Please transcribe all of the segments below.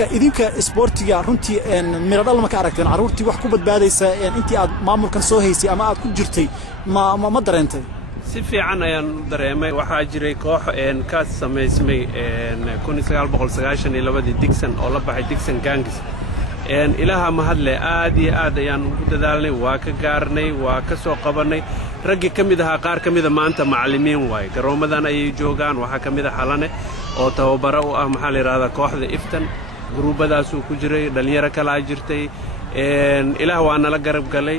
marka idinka isboortiga runtii miro dhal ma ka aragteen caruurtii wax ku badbaadaysa intii aad maamulkan soo haysay ama aad ku jirtay ma dareentay si fiican ayaan dareemay waxaa jiray koox ka samaysmay 1992 Dixon oo la baxay Dixon Gangs ilaaha ma hadle aad iyo aad ayaan ugu dadaalnay waa ka gaarnay waa ka soo qabanay raggi kamid aha qaar kamid maanta macallimiin waay garoomadan ay joogaan waxa kamid ah Xalane oo tababaro u ah maxaa la yiraahdaa kooxda Iftan gruubadaas uu ku jiray dhalinyaro kala jirtay ilaah waa nala garab galay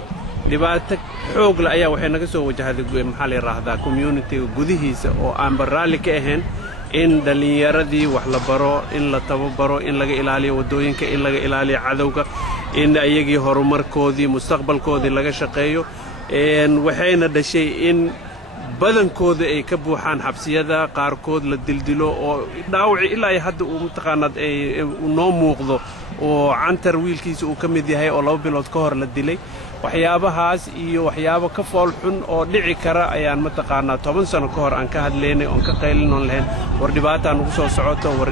dhibaato xoog la ayaa waxay naga soo wajahday maxaa la yiraahdaa community gudihiisa oo aan baraali ka ahayn in dhalinyaradii wax la baro in la tababaro in laga ilaaliyo wadooyinka in laga ilaaliyo cadawga in ayagii horumarkoodii mustaqbalkoodii laga shaqeeyo waxayna dhashay in badankooda ay ka buuxaan xabsiyada qaarkood la dildilo oo dhaawaci ilaa hadda uu mutaqaanad ay noo muuqdo oo cantar wiilkiisa uu ka mid yahay oo 2 bilood ka hor la dilay waxyaabahaas iyo waxyaabo ka fool xun oo dhici kara ayaan mutaqaanaa 10 sano ka hor aan ka hadlaynay oo ka qaylinoon lahayn war dhibaataan ugu soo socoto war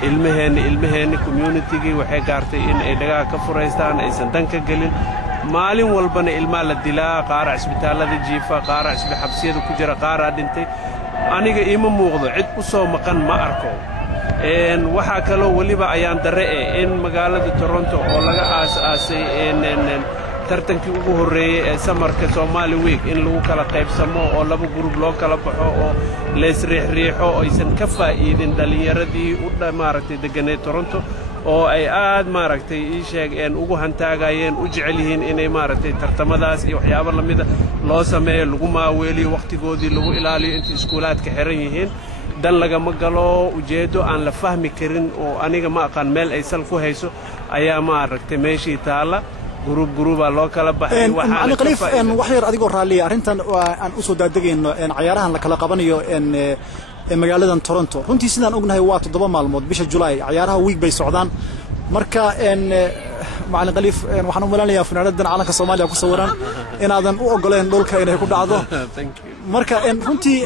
ilmaheenni community-gi waxay gaartay in ay dhagaa ka fureystaan aysan dan ka gelin maalin walbana ilmaa la dilaa qaar isbitaalada jiifa qaar xabsiyada ku jira qaar dhintay aniga iima muuqdo cid u soo maqan ma arko waxa kale waliba ayaan daree in magaalada Toronto oo laga aasaasay tartankii ugu horeeyay ee samarka Somali Week in lagu kala qaybsamo oo laba group loo kala baxo oo lees riixo oo aysan ka faa'iidin dhalinyaradii u dhamaartay deganay Toronto oo ay aad maaragtay ii sheegeen ugu hantaagayeen u jecel yihiin inay maaragtay tartamadaas iyo waxyaabo la mid ah loo sameeyo lagu maaweeliyo waqtigoodii lagu ilaaliyo inta iskuulaadka xiran yihiin dan laga ma galo ujeedo aan la fahmi karin oo aniga ma aqaan meel ay sal ku hayso ayaa maaragtay meeshii taala group loo kala baxay waxaan qaliif wax yar adigoo raaliya arintan aan u soo daadagayno ciyaarahan la kala qabanayo magaaladan Toronto runtii sidaan ognahay waa 7 maalmood bisha July ciyaaraha week bay socdaan marka macallin qaliif waxaan u maleynayaa finaanadan caalamka Soomaaliya ku sawiran inaadan u ogoleen dhulka inay ku dhacdo marka runtii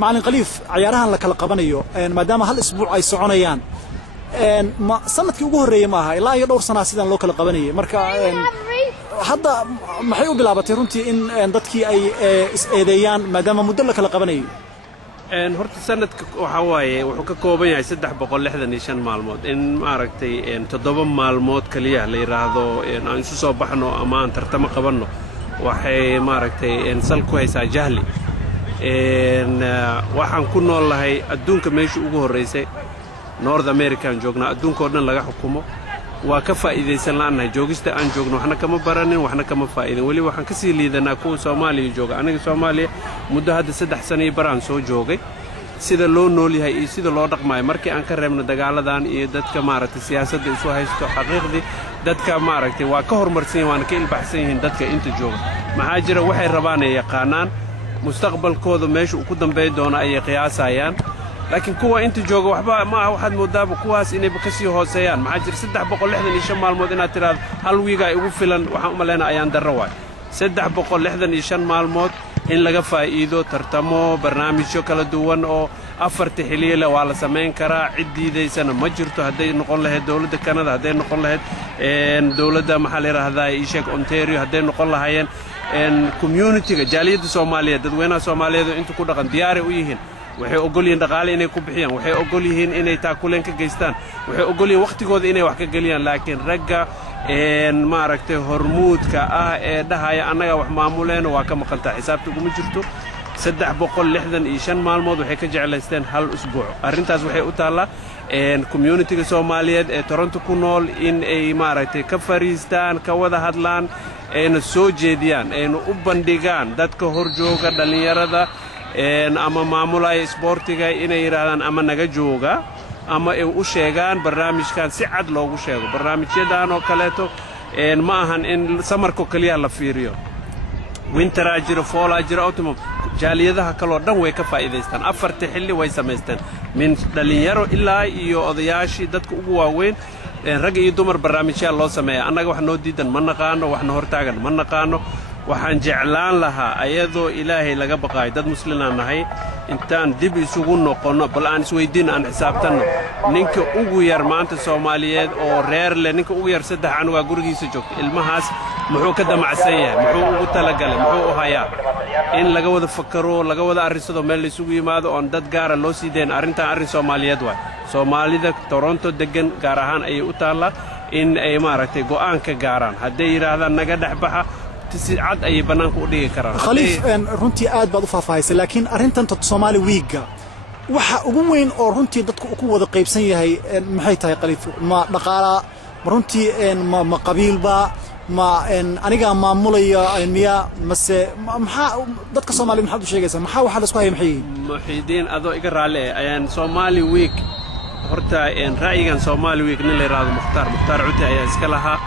macallin qaliif ciyaarahan la kala qabanayo maadaama hal isbuuc ay soconayaan ma sanadkii ugu horeeyay ma aha ilaa iyo dhowr sano sidaan loo kala qabanayay marka hadda maxay u bilaabatay runtii in dadkii ay is eedeeyaan maadaama muddo la kala qabanayay horta sanadka waxa waaye wuxuu ka kooban yahay 365 maalmood in maaragtay 7 maalmood kaliya la yiraahdo aan isu soo baxno ama aan tartamo qabanno waxay maaragtay sal ku haysaa jahli waxaan ku noolahay adduunka meeshii ugu horeysay North American joogna adduunka oo dhan laga xukumo waa ka faa'iideysan laanahay joogista aan joogno waxna kama baranin waxna kama faa'iidin wali waxaan ka sii liidanaa kuwa Soomaaliya jooga aniga Soomaaliya muddo hadda 3 sano iyo baraan soo joogay sida loo nool yahay iyo sida loo dhaqmay markii aan ka reebno dagaaladan iyo dadka maaragtay siyaasadda isu haysto xaqiiqdii dadka maaragtay waa ka horumarsan waan ka ilbaxsan yihiin dadka inta jooga maxaa jira waxay rabaan ay yaqaanaan mustaqbalkooda meesha uu ku dambeey doono ay qiyaasayaan laakiin kuwa inta jooga waxba ma aha waxaad moodaaba kuwaas inay ka sii hooseeyaan maxaa jira 365 maalmood inaad tiraahdo hal wiiga ay ugu filan waxaan u maleynaa ayaan darro waay 365 maalmood in laga faa'iido tartamo barnaamijyo kala duwan oo 4 xilliye waa la sameyn karaa cid diidaysana ma jirto haday noqon lahayd dawladda Canada haday noqon lahayd dawladda maxaa la yiraahdaa East Ontario haday noqon lahaayeen community-ga jaaliyadda Soomaaliyeed dadweynaha Soomaaliyeed inta ku dhaqan diyaar u yihiin waxay ogol yihiin dhaqaale inay ku bixiyaan waxay ogol yihiin inay taakuleen ka geystaan waxay ogol yihiin waqtigooda inay wax ka galiyaan laakiin ragga maaragtay hormuudka ah ee dhahaya annaga wax maamuleen waa ka maqantaa xisaabta ugu jirto 365 maalmood waxay ka jeclaysteen hal usbuuc arintaas waxay u taala community-ga Soomaaliyeed ee Toronto ku nool in ay maaragtay ka fariistaan ka wada hadlaan ayna soo jeediyaan ayna u bandhigaan dadka horjooga dhalinyarada ama maamulaya isboortiga inay yiraahdaan ama naga jooga ama ay u sheegaan barnaamijkan si cad loogu sheego barnaamijyadan oo kaleeto ma ahan in samarko kaliya la fiiriyo winter ajiro fall ajiro autumn jaaliyadaha kale oo dhan way ka faa'iideystaan 4 xilli way sameystaan min dhalinyaro ilaa iyo odayaashii dadka ugu waaweyn rag iyo dumar barnaamijyaal loo sameeyaa annaga wax noo diidan ma naqaano wax noo hortaagan ma naqaano waxaan jeclaan lahaa ayadoo ilaahay laga baqay dad muslimaan nahay intaan dib isugu noqonno bal aan isweydiinno aan xisaabtanno ninka ugu yar maanta Soomaaliyeed oo reer leh ninka ugu yar 3 canuga gurigiisa joogta ilmahaas muxuu ka damacsan yahay muxuu ugu talagalay muxuu u hayaa in laga wada fakaro laga wada arisado meel isugu yimaado oo dad gaar ah loo siideen arrintan arrin Soomaaliyeed waay Soomaalida Toronto degan gaar ahaan ay u taala in ay maaragtay go'aan ka gaaraan haday yiraahdaan naga dhaxbaxa cad ay banaanka u dhigi karaan khaliif runtii aad baad u faahfaahisay laakiin arrintan Somali Week-ga waxa ugu weyn oo runtii dadku ku wada qaybsan yahay maxay tahay khaliif ma dhaqaala runtii ma qabiilba ma aniga maamulaya miya mase maxaa dadka Soomaaliyeed maxaad u sheegaysaa maxaa waxa la isku hayay maxay muxidiin adoo iga raali ayaan Somali Week horta ra'yigan Somali Week nin la yiraahdo Mukhtaar Cuti ayaa iska lahaa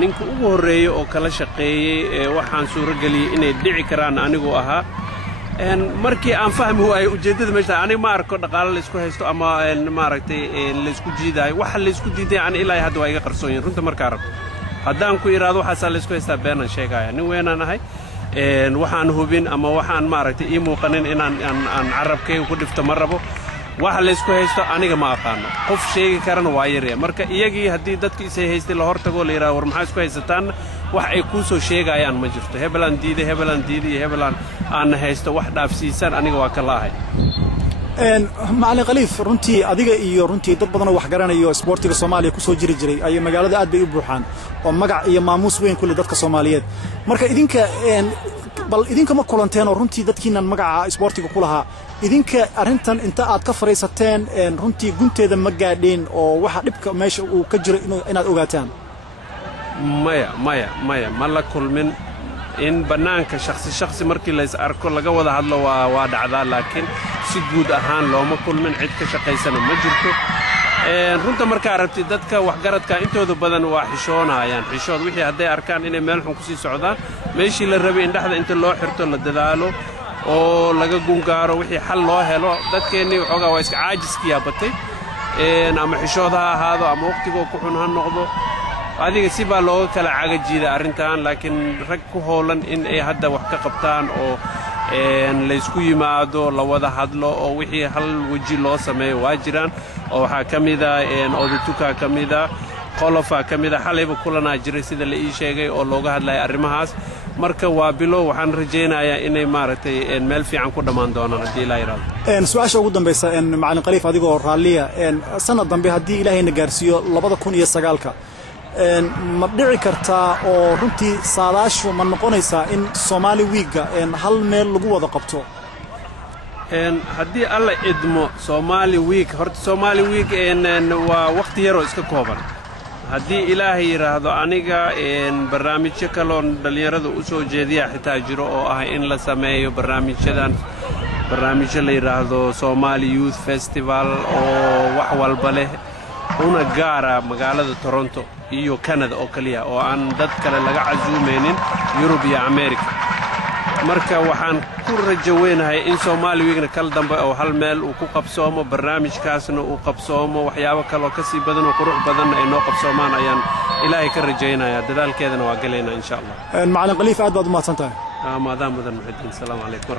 ninka ugu horeeyay oo kala shaqeeyay waxaan suurageliyay inay dhici karaan anigu ahaa markii aan fahmo ay ujeedada meesha aniga ma arko dhaqaale la isku haysto ama maaragtay la isku jiiday waxa la isku diiday aan ilaahay hadda waa iga qarsoon runta marka arko haddaan ku iraado waxa la isku haystaa beenan sheegaya nin weynaan ahay waxaan hubin ama waxaan maaragtay ii muuqanin inaan carabkayga ku dhifto ma rabo waxa la isku haysto aniga ma aqaano qof sheegi karana waa yaree marka iyagii hadii dadka isay haystay la hortago la yiraahdo war maxay isku haysataan wax ay ku soo sheegayaan ma jirto hebelan diiday hebelan aan haysto wax dhaafsiisan aniga waa kala ahay macallin khaliif runtii adiga iyo runtii dad badan oo wax garanayo sportiga Soomaaliya ku soo jiri jiray ay magaalada aad bay u buuxaan oo magac iyo maamuus weyn ku leh dadka Soomaaliyeed marka idinka bal idinka ma kulanteen oo runtii dadkiinan magaca sportiga ku lahaa idinka arrintan inta aad ka fariisateen runtii gunteeda ma gaadheen oo waxa dhibka meesha uu ka jiro inaad ogaataan maya ma la kulmin in banaanka shakhsi markii la is arko laga wada hadlo waa dhacdaa laakiin si guud ahaan looma kulmin cid ka shaqaysana ma jirto runta marka aragti dadka wax garadka intooda badan waa xishoonayaan xishood wixii haday arkaan inay meel xun ku sii socdaan meeshii la rabay indhaxda inta loo xirto la dadaalo oo laga gungaaro wixii xal loo helo dadkeenii waxoogaa waa iska caajiskiya batay ama xishood ha ahaado ama waqtigoo ku xun ha noqdo adiga si baa looga kala cagajiida arrintan laakiin rag ku hoolan in ay hadda wax ka qabtaan oo la isku yimaado la wada hadlo oo wixii hal waji loo sameeyo waa jiraan oo waxa kamida odutuka kamida qolofa kamida xalayba kulanaa jiray sida la ii sheegay oo looga hadlay arrimahaas marka waa bilo waxaan rajaynayaa inay maaragtay meel fiican ku dhamaan doonaan hadii la yiraahdo su'aasha ugu dambaysa macallin khaliif adigoo raaliya sanad dambe hadii ilaahayna gaarsiiyo 2009 ma dhici kartaa oo runtii saadaashu ma noqonaysaa in Somali Week-ga hal meel lagu wada qabto haddii alla idmo Somali Week horta Somali Week waa waqti yar oo iska kooban haddii ilaahay yiraahdo aniga barnaamijyo kale oo dhalinyarada u soo jeediya xitaa jiro oo ah in la sameeyo barnaamijyo la yiraahdo Somali Youth Festival oo wax walba leh una gaara magaalada Toronto iyo Canada oo kaliya oo aan dad kale laga casuumeynin Europe iyo America marka waxaan ku rajaweynahay in Somali Week-na kala dambe oo hal meel uu ku qabsoomo barnaamijkaasna uu qabsoomo waxyaabo kale oo ka sii badan oo qurux badan ay noo qabsoomaan ayaan ilaahay ka rajaynayaa dadaalkeedana waa galeynaa insha Allah macallin khaliif aad baad u mahadsantahay maadaama mudan muxidiin salaamu calaykum